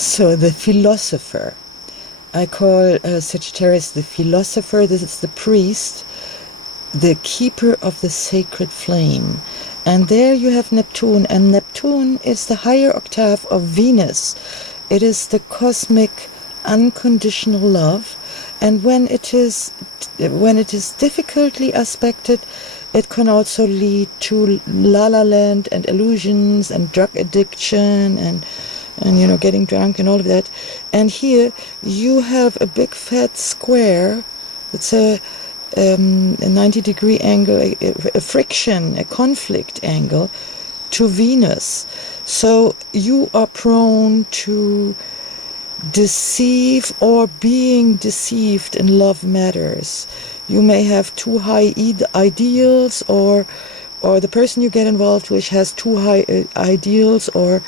So the philosopher. I call Sagittarius the philosopher. This is the priest, the keeper of the sacred flame. And there you have Neptune, and Neptune is the higher octave of Venus. It is the cosmic unconditional love, and when it is difficultly aspected, it can also lead to la la land and illusions and drug addiction and getting drunk and all of that. And here you have a big fat square. It's a 90-degree angle, a friction, a conflict angle to Venus. So you are prone to deceive or being deceived in love matters. You may have too high ideals, or the person you get involved with has too high ideals, or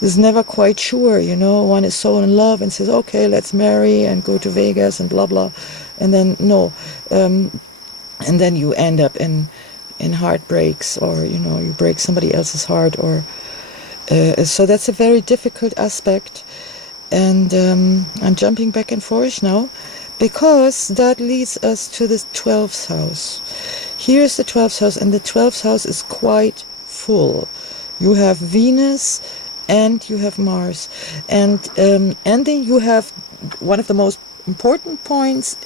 is never quite sure, one is so in love and says, okay, let's marry and go to Vegas and blah blah, and then no, and then you end up in heartbreaks, or you break somebody else's heart, or so that's a very difficult aspect. And I'm jumping back and forth now, because that leads us to the 12th house. Here's the 12th house, and the 12th house is quite full. You have Venus and you have Mars, and then you have one of the most important points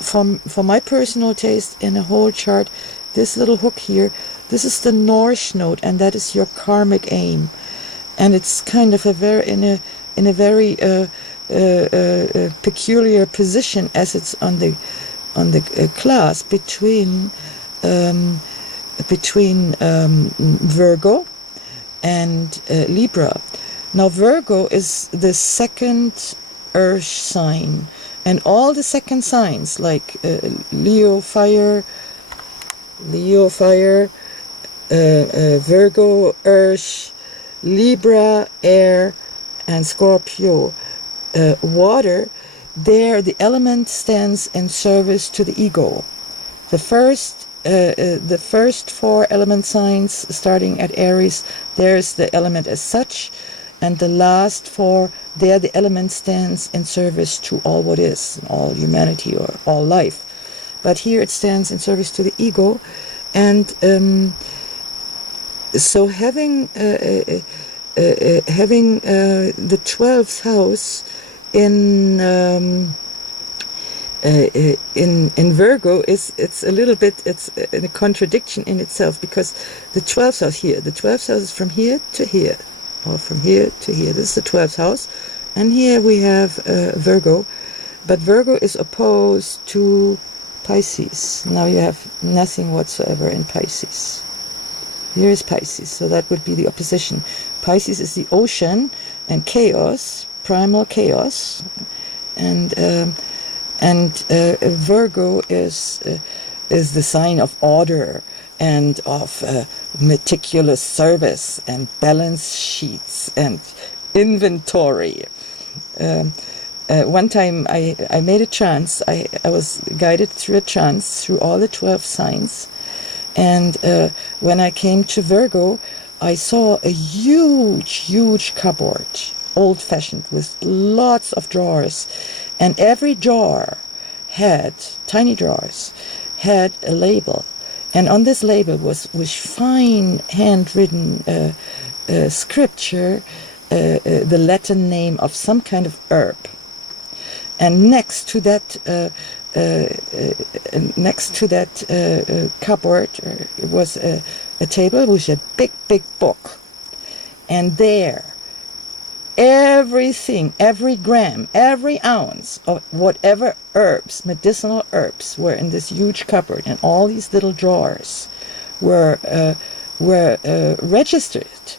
for my personal taste in a whole chart. This little hook here, this is the North Node, and that is your karmic aim, and it's kind of in a very peculiar position, as it's on the class between Virgo and Libra. Now Virgo is the second earth sign, and all the second signs like Leo fire, Virgo earth, Libra air, and Scorpio water, there the element stands in service to the ego. The first four element signs, starting at Aries, there's the element as such, and the last four, there the element stands in service to all what is, all humanity or all life. But here it stands in service to the ego, and so having the 12th house in Virgo it's a little bit, it's a contradiction in itself, because the 12th house here, the 12th house is from here to here, or from here to here. This is the 12th house, and here we have Virgo, but Virgo is opposed to Pisces. Now you have nothing whatsoever in Pisces. Here is Pisces, so that would be the opposition. Pisces is the ocean and chaos, primal chaos, and Virgo is the sign of order and of meticulous service and balance sheets and inventory. One time I made a trance. I was guided through a trance through all the 12 signs, and when I came to Virgo, I saw a huge cupboard, old-fashioned, with lots of drawers, and every drawer had, tiny drawers, had a label, and on this label was fine handwritten scripture, the Latin name of some kind of herb, and next to that cupboard was a table with a big book, and there everything, every gram, every ounce of whatever herbs, medicinal herbs, were in this huge cupboard, and all these little drawers were registered.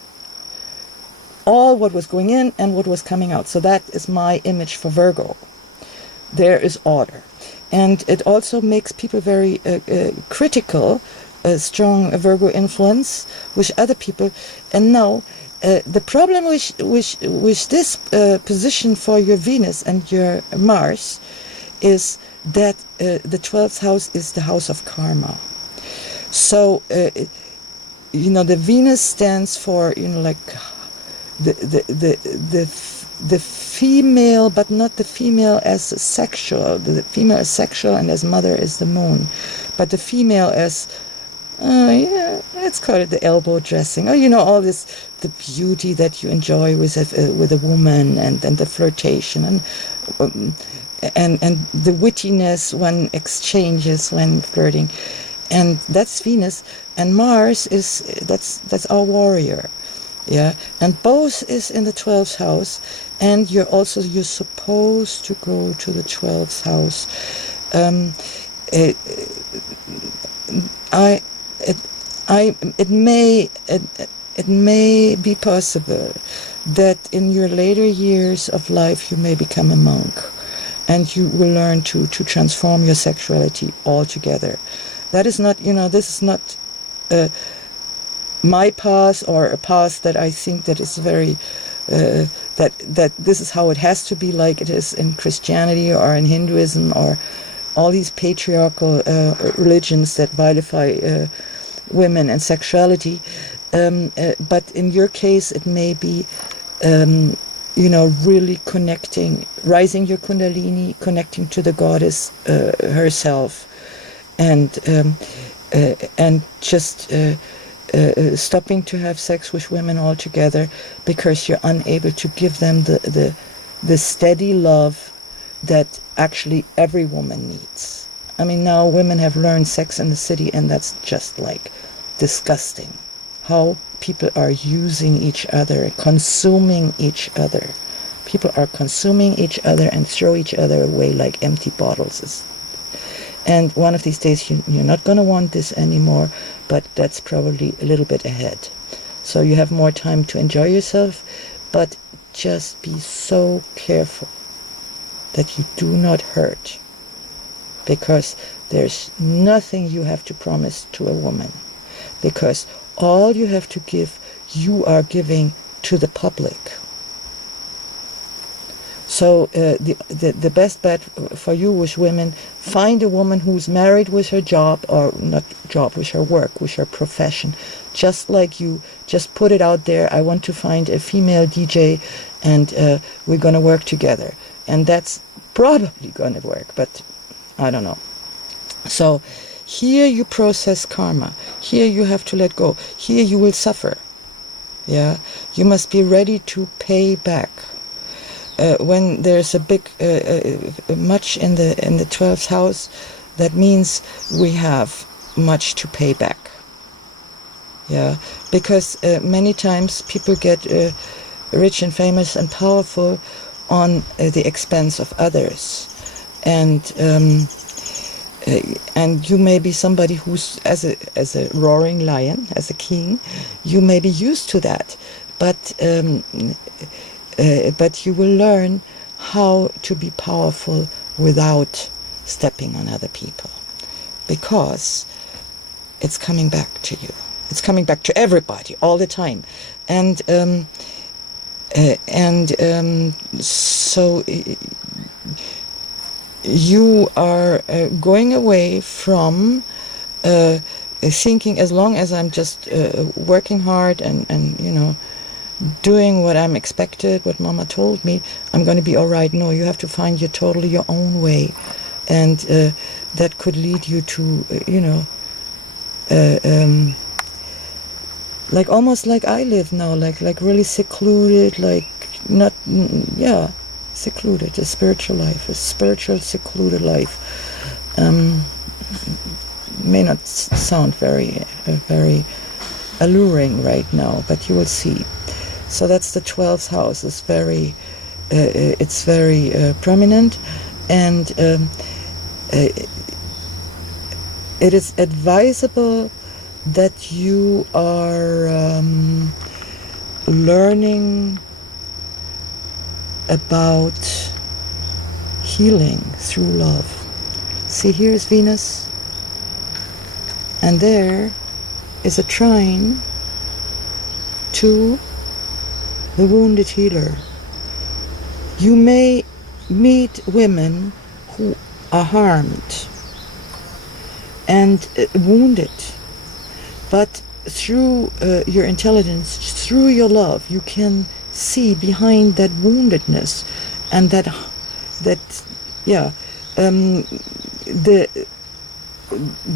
All what was going in and what was coming out. So that is my image for Virgo. There is order. And it also makes people very critical, a strong Virgo influence with other people. And now, the problem with this position for your Venus and your Mars is that the 12th house is the house of karma. So, the Venus stands for, like the the female, but not the female as sexual. The female is sexual, and as mother is the moon, but the female as yeah, let's call it the elbow dressing. All this, the beauty that you enjoy with a woman, and the flirtation, and the wittiness one exchanges when flirting, and that's Venus. And Mars that's our warrior, yeah. And both is in the 12th house, and you're supposed to go to the 12th house. It may be possible that in your later years of life you may become a monk, and you will learn to transform your sexuality altogether. That is not, this is not my path, or a path that I think that is very that this is how it has to be, like it is in Christianity or in Hinduism or all these patriarchal religions that vilify women and sexuality. But in your case, it may be, really connecting, rising your kundalini, connecting to the goddess herself, and just stopping to have sex with women altogether, because you're unable to give them the steady love that actually every woman needs. I mean, now women have learned Sex in the City, and that's just like disgusting. How people are using each other, consuming each other. People are consuming each other and throw each other away like empty bottles. And one of these days you're not going to want this anymore, but that's probably a little bit ahead. So you have more time to enjoy yourself, but just be so careful that you do not hurt, because there's nothing you have to promise to a woman, because all you have to give, you are giving to the public. So the best bet for you with women, find a woman who's married with her job, or not job, with her work, with her profession. Just like you, just put it out there, I want to find a female DJ, and we're going to work together. And that's probably going to work, but I don't know. So here you process karma. Here you have to let go. Here you will suffer. Yeah, you must be ready to pay back. When there's a big much in the 12th house, that means we have much to pay back. Yeah, because many times people get rich and famous and powerful on the expense of others, and you may be somebody who's as a roaring lion, as a king, you may be used to that, but you will learn how to be powerful without stepping on other people, because it's coming back to you. It's coming back to everybody all the time, and so you are going away from thinking, as long as I'm just working hard and doing what I'm expected, what Mama told me, I'm going to be all right. No, you have to find your own way, and that could lead you to like almost like I live now, like really secluded, like not secluded, a spiritual life, a spiritual secluded life. May not sound very alluring right now, but you will see. So that's the 12th house. It's very prominent, and it is advisable that you are learning about healing through love. See, here's Venus, and there is a trine to the wounded healer. You may meet women who are harmed and wounded, but through your intelligence, through your love, you can see behind that woundedness and that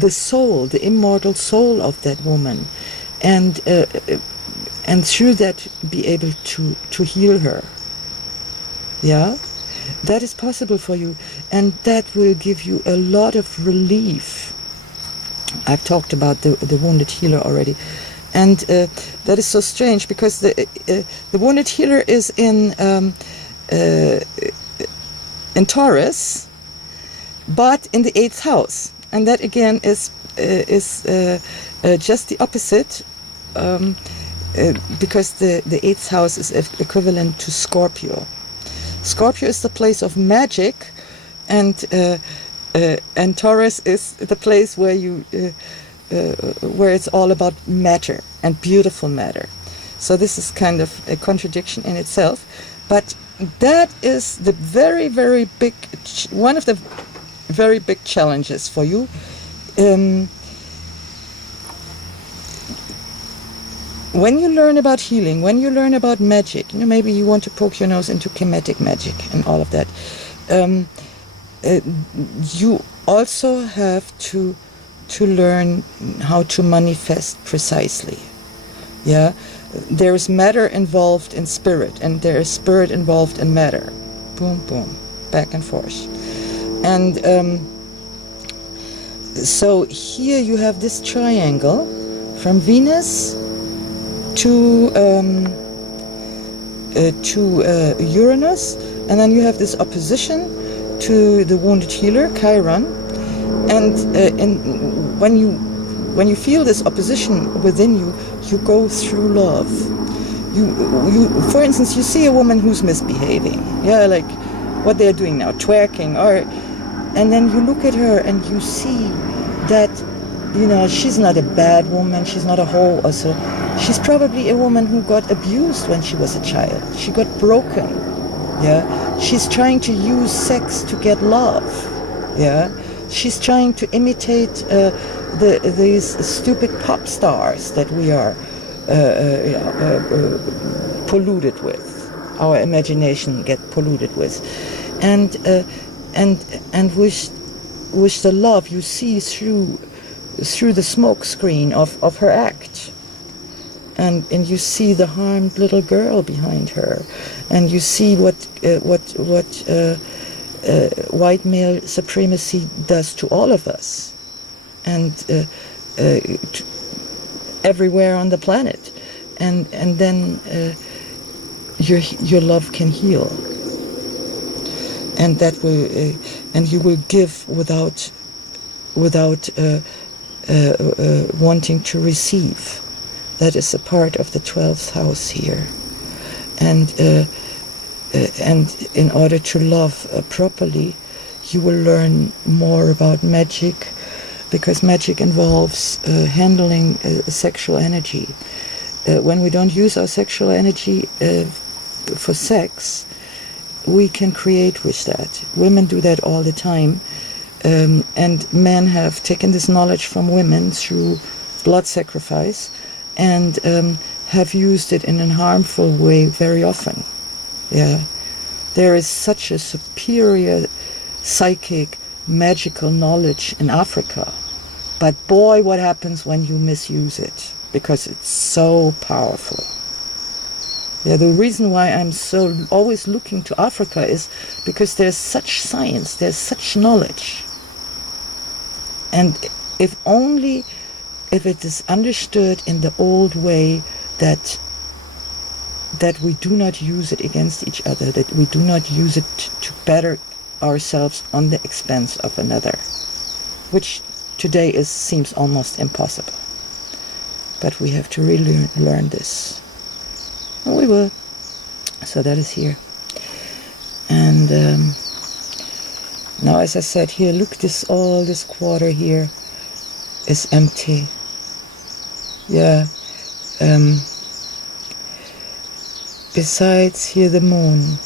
the soul, the immortal soul of that woman, and through that be able to heal her. Yeah, that is possible for you, and that will give you a lot of relief. I've talked about the wounded healer already, and that is so strange because the wounded healer is in Taurus, but in the 8th house, and that again is just the opposite, because the 8th house is equivalent to Scorpio. Scorpio is the place of magic, and Taurus is the place where where it's all about matter and beautiful matter. So this is kind of a contradiction in itself, but that is the very, very big, one of the very big challenges for you. When you learn about healing, when you learn about magic, maybe you want to poke your nose into chemetic magic and all of that. You also have to learn how to manifest precisely. Yeah, there is matter involved in spirit, and there is spirit involved in matter. Boom, boom, back and forth. And so here you have this triangle from Venus to Uranus, and then you have this opposition to the wounded healer, Chiron, and when you feel this opposition within you, you go through love. You for instance, you see a woman who's misbehaving, yeah, like what they're doing now, twerking, and then you look at her and you see that, she's not a bad woman, she's not a whore, also. She's probably a woman who got abused when she was a child. She got broken. Yeah, she's trying to use sex to get love. Yeah, she's trying to imitate these stupid pop stars that we are polluted with. Our imagination get polluted with, and with the love you see through the smoke screen of her act. And you see the harmed little girl behind her, and you see what white male supremacy does to all of us, and everywhere on the planet, and then your love can heal, and that will and you will give without wanting to receive. That is a part of the 12th house here, and in order to love properly, you will learn more about magic, because magic involves handling sexual energy. When we don't use our sexual energy for sex, we can create with that. Women do that all the time, and men have taken this knowledge from women through blood sacrifice, and have used it in a harmful way very often. Yeah, there is such a superior psychic, magical knowledge in Africa, but boy, what happens when you misuse it, because it's so powerful. Yeah, the reason why I'm so always looking to Africa is because there's such science, there's such knowledge, and if it is understood in the old way that we do not use it against each other, that we do not use it to better ourselves on the expense of another, which today seems almost impossible. But we have to really learn this. And we will. So that is here. And now, as I said here, look, all this quarter here is empty. Yeah. Besides here the moon.